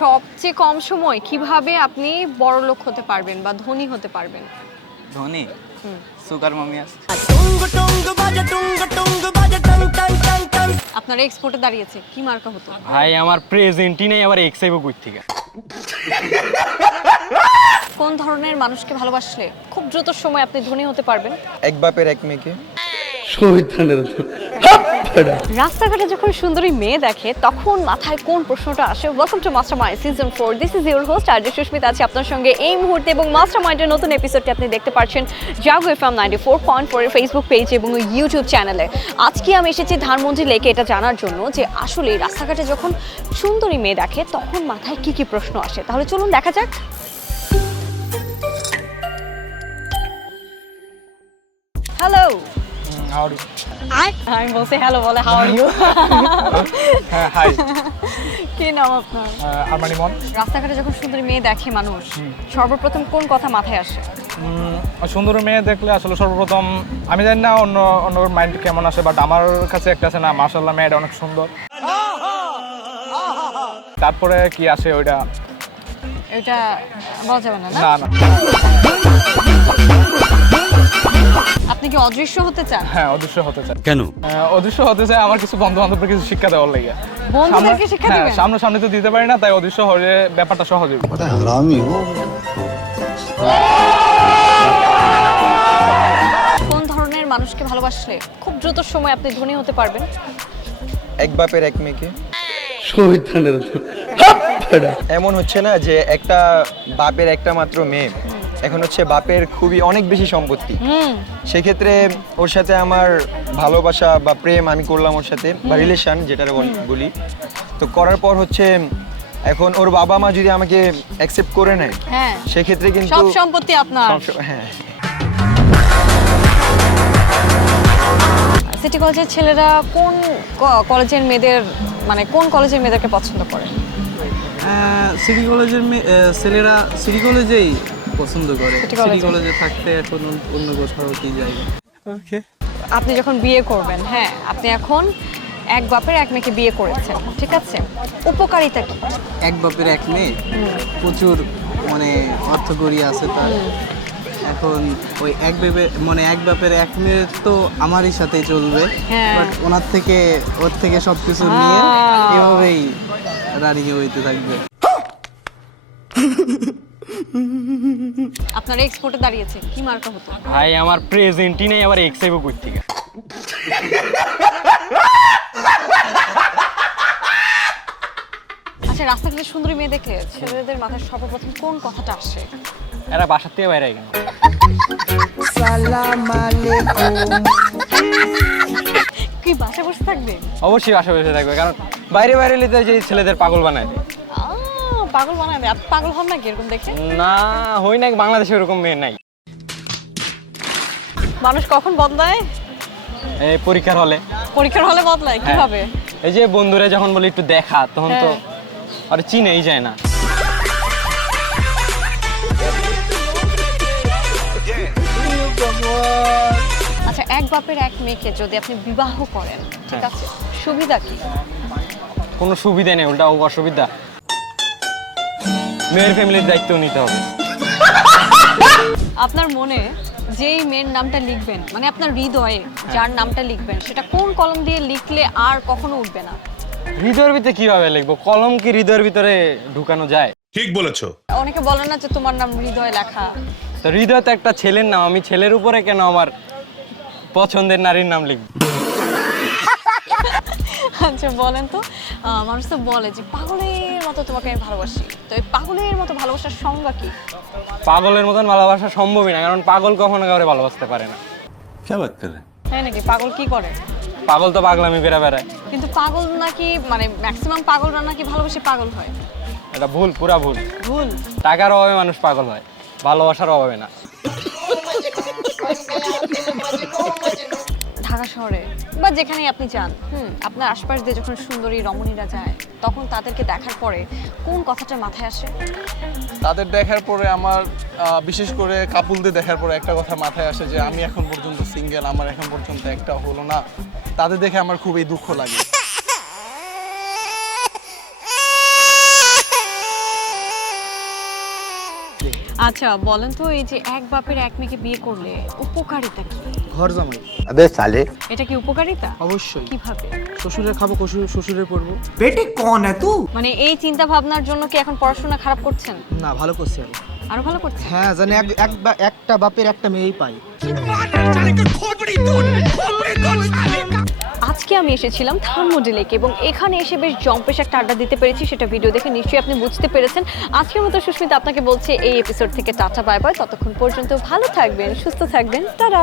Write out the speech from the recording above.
সবচেয়ে কম সময় কিভাবে আপনি বড়লোক হতে পারবেন বা ধনী হতে পারবেন? ধনী সুগার মামি আছে। আপনার এক্সপোর্টে দাঁড়িয়েছে কি মার্কা হতো? ভাই আমার প্রেজেন্টই নেই, আবার এক্সাইবো কই থেকে। কোন ধরনের মানুষকে ভালোবাসলে খুব দ্রুত সময় আপনি ধনী হতে পারবেন? এক বাপের এক মেয়েকে। রাস্তাঘাটে যখন সুন্দরী মেয়ে দেখে তখন মাথায় কোন প্রশ্নটা আসে? Welcome to Mastermind season 4। This is your host RJ Sushmita, আছি আপনার সঙ্গে এই মুহূর্তে, এবং মাস্টারমাইন্ডের নতুন এপিসোডটি আপনি দেখতে পাচ্ছেন জাগো এফএম 94.4 এর ফেসবুক পেজ এবং ইউটিউব চ্যানেলে। আজকে আমি এসেছি ধানমন্ডি লেকে এটা জানার জন্য যে আসলে রাস্তাঘাটে যখন সুন্দরী মেয়ে দেখে তখন মাথায় কি কি প্রশ্ন আসে। তাহলে চলুন দেখা যাক। হ্যালো, আমি বলছি হ্যালো বলে হাউ আর ইউ। হ্যাঁ, হাই। কি নাম আপনার? আরমানি মন। রাস্তাঘাটে যখন সুন্দরী মেয়ে দেখে মানুষ সর্বপ্রথম কোন কথা মাথায় আসে? সুন্দর মেয়ে দেখলে আসলে সর্বপ্রথম আমি জানি না অন্য মাইন্ড কেমন আসে, বাট আমার কাছে একটা আছে না, মাশাআল্লাহ মেয়েটা অনেক সুন্দর। তারপরে কি আসে ওইটা এটা বলা যাবে না। না না, আপনি কি অদৃশ্য হতে চান? হ্যাঁ অদৃশ্য হতে চাই। কেন? অদৃশ্য হতে চাই আমার কিছু বন্ধু বান্ধবকে কিছু শিক্ষা দেওয়ার লাগে। বন্ধুদেরকে শিক্ষা দিবেন? সামনে তো দিতে পারি না, তাই অদৃশ্য হলে ব্যাপারটা সহজ হবে। কোন ধরনের মানুষকে ভালোবাসলে খুব দ্রুত সময় আপনি ধনী হতে পারবেন? এক বাপের এক মেয়েকে। এমন হচ্ছে না যে একটা বাপের একটা মাত্র মেয়ে, এখন হচ্ছে বাপের খুবই অনেক বেশি সম্পত্তি। সেক্ষেত্রে ওর সাথে আমার ভালোবাসা বা প্রেম আমি করলাম ওর সাথে, বা রিলেশন যেটা বলি, তো করার পর হচ্ছে এখন ওর বাবা মা যদি আমাকে অ্যাকসেপ্ট করে নেয়, হ্যাঁ, সেক্ষেত্রে কিন্তু সব সম্পত্তি আপনার। হ্যাঁ। সিটি কলেজের ছেলেরা কোন কলেজের মেয়েদের, মানে কোন কলেজের মেয়েদেরকে পছন্দ করে? সিটি কলেজের ছেলেরা সিটি কলেজেই পছন্দ করে। সিটি সিটি কলেজে থাকতে এখন অন্য কোথাও কি যায়নি। ওকে। আপনি যখন বিয়ে করবেন, হ্যাঁ, আপনি এখন এক বাপের এক মেয়েকে বিয়ে করেছেন, ঠিক আছে, উপকারিতা কি? এক বাপের এক মেয়ে, প্রচুর মানে অর্থকড়ি আছে তার। এখন ওই এক বাপের এক মেয়ে তো আমারই সাথেই চলবে, হ্যাঁ। বাট ওর থেকে সবকিছু নিয়ে এভাবেই রানিং হইতে থাকবে। আপনার এক্সপোর্টে দাঁড়িয়েছে কি মার্কা হতো? ভাই আমার প্রেজেন্টই নেই, আবার এক্সাইবো কই থেকে। আচ্ছা, রাস্তাঘাটে সুন্দরী মেয়ে দেখলে ছেলেদের মাথায় সর্বপ্রথম কোন কথাটা আসে? এরা বাসার থেকে বাইরে কেন? কি বাসা বসে থাকবে? অবশ্যই বাসা বসে থাকবে, কারণ বাইরে নিতে যে ছেলেদের পাগল বানায় দেয়। পাগল বানায় দেয়। আপনি পাগল হন নাকি এরকম দেখে? না, হই না, বাংলাদেশে এরকম মেয়ে নাই। মানুষ কখন বদলায়? এই পরীক্ষার হলে। পরীক্ষার হলে বদলায় কিভাবে? এই যে বন্ধুরা যখন বলে একটু দেখা, তখন তো আর চিনেই যায় না। আচ্ছা, এক বাপের এক মেয়েকে যদি আপনি বিবাহ করেন, ঠিক আছে, সুবিধা কি? কোনো সুবিধা নেই, উল্টা অসুবিধা। মেয়ের ফ্যামিলির দায়িত্ব নিতে হবে। আপনার মনে যেই মেয়ের নামটা লিখবেন, মানে আপনার হৃদয়ে যার নামটা লিখবেন, সেটা কোন কলম দিয়ে লিখলে আর কখনো উঠবে না? হৃদয়ের ভিতরে কিভাবে লিখবো? কলম কি হৃদয়ের ভিতরে ঢুকানো যায়? ঠিক বলেছো। অনেকে বলে না যে তোমার নাম হৃদয়ে লেখা। তো হৃদয় তো একটা ছেলের নাম, আমি ছেলের উপরে কেন আমার পছন্দের নারীর নাম লিখবো? আচ্ছা বলেন তো, মানুষ তো বলে যে পাগলের মতো তোমাকে আমি ভালোবাসি, তো এই পাগলের মতো ভালোবাসার সংজ্ঞা কি? পাগলের মতন ভালোবাসা সম্ভবই না, কারণ পাগল কখনো কাউরে ভালোবাসতে পারে না। তাই নাকি? পাগল কি করে? পাগল তো পাগলামি বেড়ায়। কিন্তু পাগল নাকি, মানে ম্যাক্সিমাম পাগলরা নাকি ভালোবেসে পাগল হয়। এটা ভুল, পুরা ভুল। ভুল? টাকার অভাবে মানুষ পাগল হয়, ভালোবাসার অভাবে না। ঢাকা শহরে বা যেখানেই আপনি যান, আপনার আশপাশ দিয়ে যখন সুন্দরী রমণীরা যায়, তখন তাদেরকে দেখার পরে কোন কথাটা মাথায় আসে? তাদের দেখার পরে আমার বিশেষ করে কাপুলদের দেখার পরে একটা কথা মাথায় আসে যে আমি এখন পর্যন্ত সিঙ্গেল, আমার এখন পর্যন্ত একটা হলো না। তাদের দেখে আমার খুবই দুঃখ লাগে। আচ্ছা বলেন তো, এই যে এক বাপের এক মেয়েকে বিয়ে করলে উপকারিতা কি? ঘর জামাই। এটা কি উপকারিতা? অবশ্যই। কিভাবে? শ্বশুরের খাবো, শ্বশুরের পড়বো। মানে এই চিন্তা ভাবনার জন্য কি এখন পড়াশোনা খারাপ করছেন? না, ভালো করছে আমি। আরো ভালো করছেন? হ্যাঁ, জানি একটা বাপের একটা মেয়েই পাই। আজকে আমি এসেছিলাম ধানমন্ডি লেকে এবং এখানে এসে বেশ জম্পেশ একটা আড্ডা দিতে পেরেছি, সেটা ভিডিও দেখে নিশ্চয়ই আপনি বুঝতে পেরেছেন। আজকের মতো সুস্মিতা আপনাকে বলছে এই এপিসোড থেকে টাটা বাই বাই। ততক্ষণ পর্যন্ত ভালো থাকবেন, সুস্থ থাকবেন, টাটা।